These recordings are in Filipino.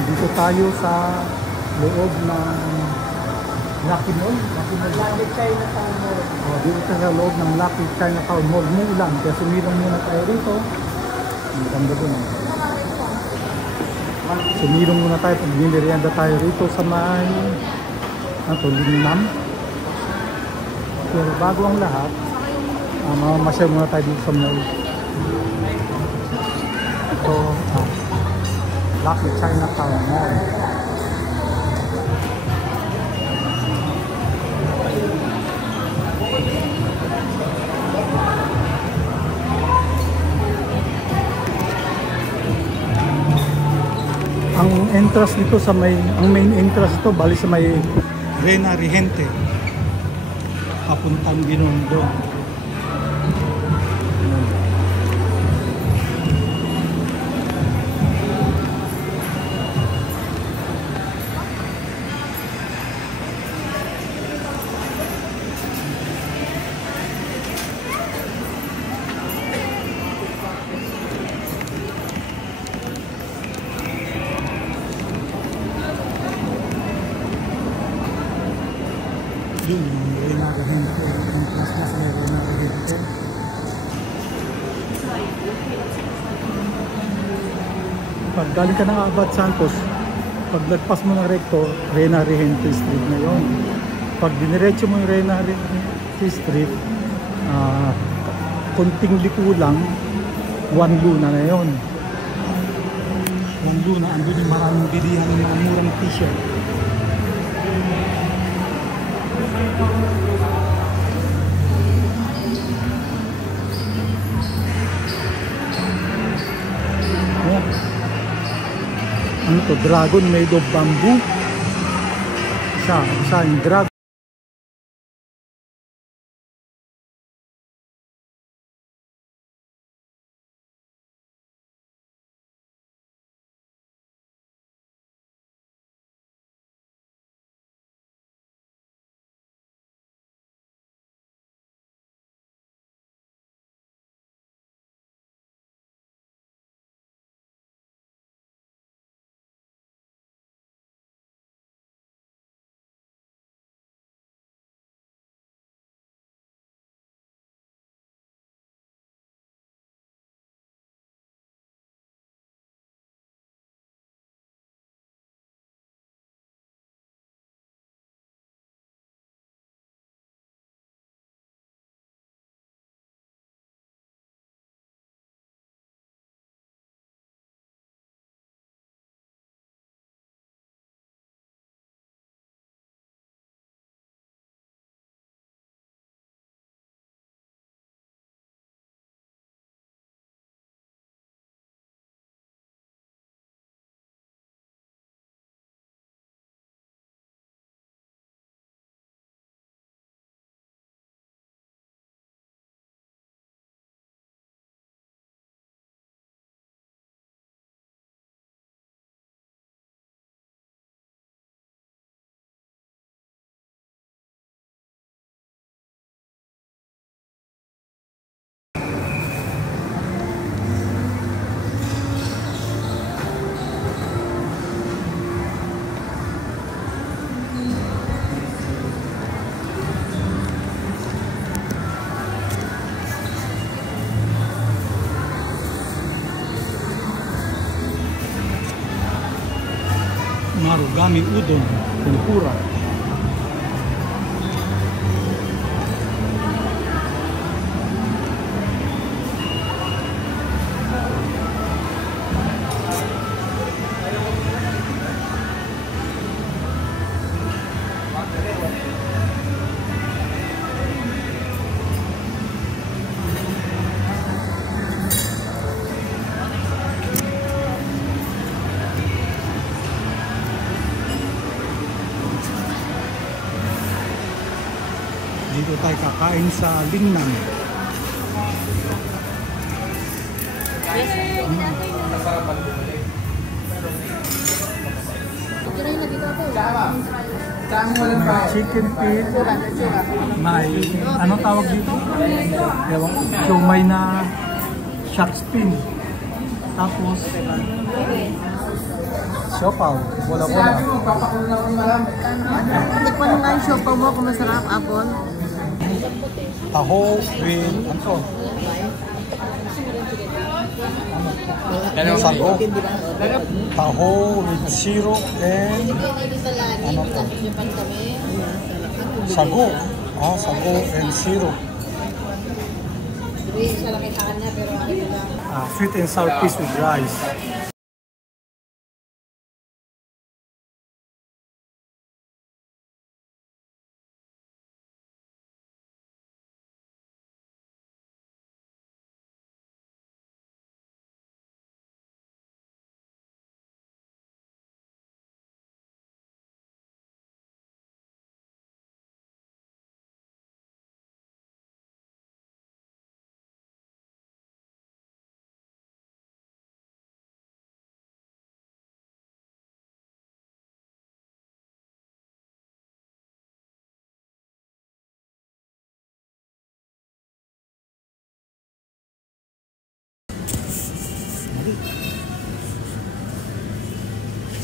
Dito tayo sa loob ng Lucky Mall. Lucky Chinatown Mall. Dito tayo sa loob ng Lucky Chinatown Mall. Muulan, kaya sumilong muna tayo rito. Ang ganda doon. Sumilong muna tayo pag nilirianda tayo rito sa may Lingnam. Pero bago ang lahat, mamamasyal muna tayo dito sa mall. Ito, Lucky Chinatown Mall. Ang entrance nito sa ang main entrance ito bali sa may Reyna Regente. Papuntang Binondo. Yun, Reyna Regente. Entrance na sa Reyna Regente. Pag galing ka ng Abad Santos, pag lagpas mo ng recto, Reyna Regente Street na yun. Pag diniretso mo yung Reyna Regente Street, konting liko lang, One Luna na yun. One Luna, andun yung maraming bilihan ng mga murang t-shirt. Ano to? Dragon made of bamboo. Isa yung dragon. Marugami udon, tempura. Dito tayo kakain sa Lingnam. Chicken feet. May, ano tawag dito? Ewan ko, siomay na shark fin. Tapos Siopaw. Bola-bola. Tikman mo nga yung siopaw mo kung masarap, Apple. Taho with, ano to? Sago. Taho with syrup and ano to? Sago. Sago and syrup. Sweet and sour fish with rice.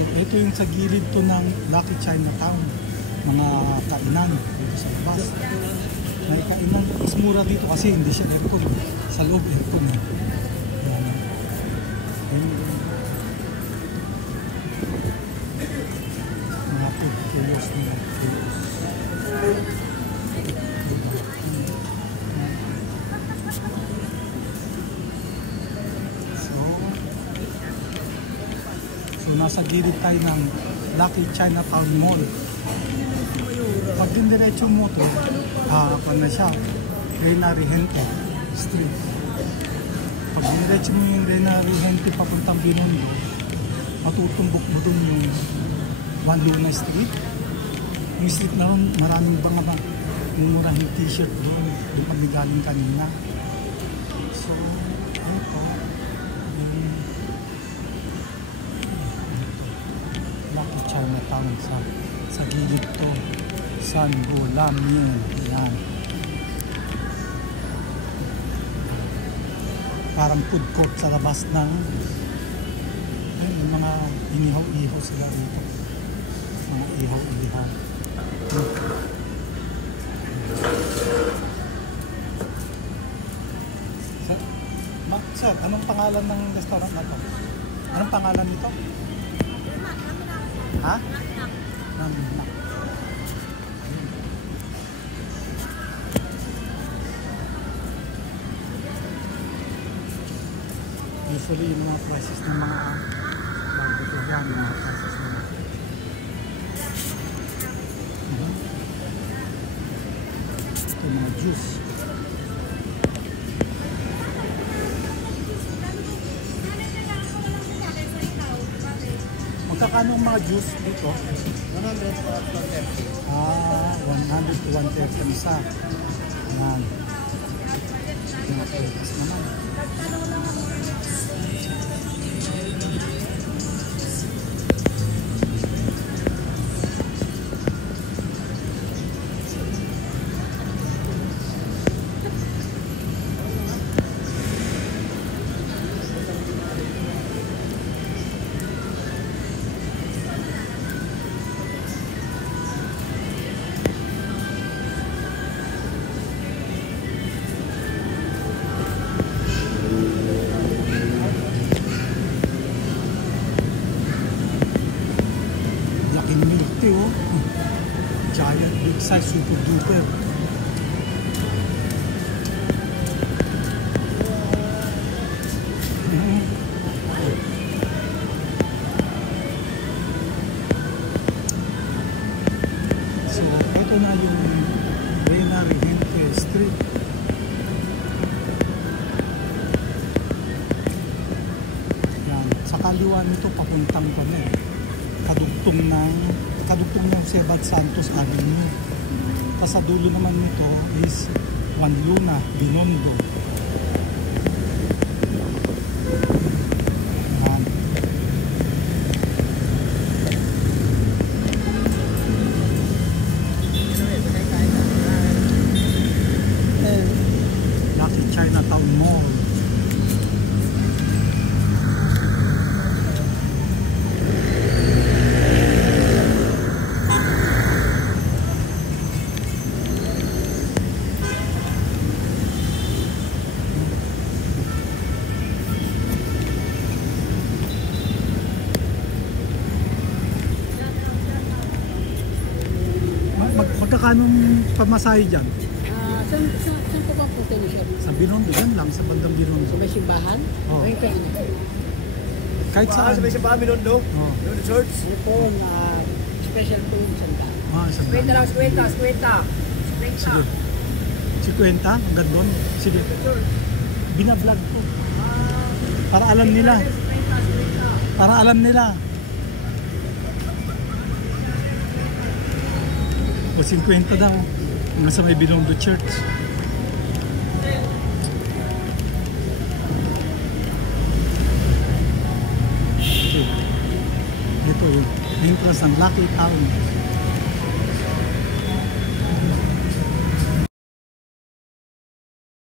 So ito yung sa gilid to ng Lucky Chinatown, mga kainan dito sa labas. May kainan, mas mura dito kasi hindi siya aircon, sa loob aircon eh. Mga food chaos nila, chaos. So nasa gilid tayo ng Lucky Chinatown Mall. Pag diniretso mo to, pa na siya, Reyna Regente Street. Pag diniretso mo yung Reyna Regente papuntang Binondo, matutumbok mo dun yung Juan Luna Street. Yung street na ron, maraming mga mumurahing t-shirt doon. Doon kami galing kanina. So, ano to? Lucky Chinatown sa gilid to. San Gulamin. Yan. Parang food court sa labas ng yung mga inihaw-ihaw sila dito. Mga ihaw-ihaw. Sir, anong pangalan ng restaurant na to? Anong pangalan nito? Ha? Nak. Usually yung mga prices ng mga bago yan, yung mga prices nila. Ito mga juice. Magkakano ang mga juice dito? 100 to 130. 100 to 130 isa. Ayan. Mga pwedis naman. Giant, big size, super duper. So, ito na yung Reyna Regente Street. Yan. Sa kaliwa nito, papuntang kami. Kadugtong ng Sebad Santos Avenue. Tapos sa dulo naman nito is Juan Luna, Binondo. Yan. Lucky Chinatown Mall. Magkano pamasahe dyan? Saan po ba punta niyo siya? Sa Binondo, dyan lang, sa bandang Binondo. Sa may simbahan? Oo. Ayun ka, ano? Kahit saan. Sa may simbahan, Binondo? Oo. Binondo Church? Ano po, special po yung sanda. Sa Skwenta lang, skwenta. Sige. Si Kwenta, ang gandun. Sige. Binablog ko. Para alam nila. Para alam nila. O 50 daw. Nasa may Binondo Church. Okay. Ito yung entrance ng Lucky Town.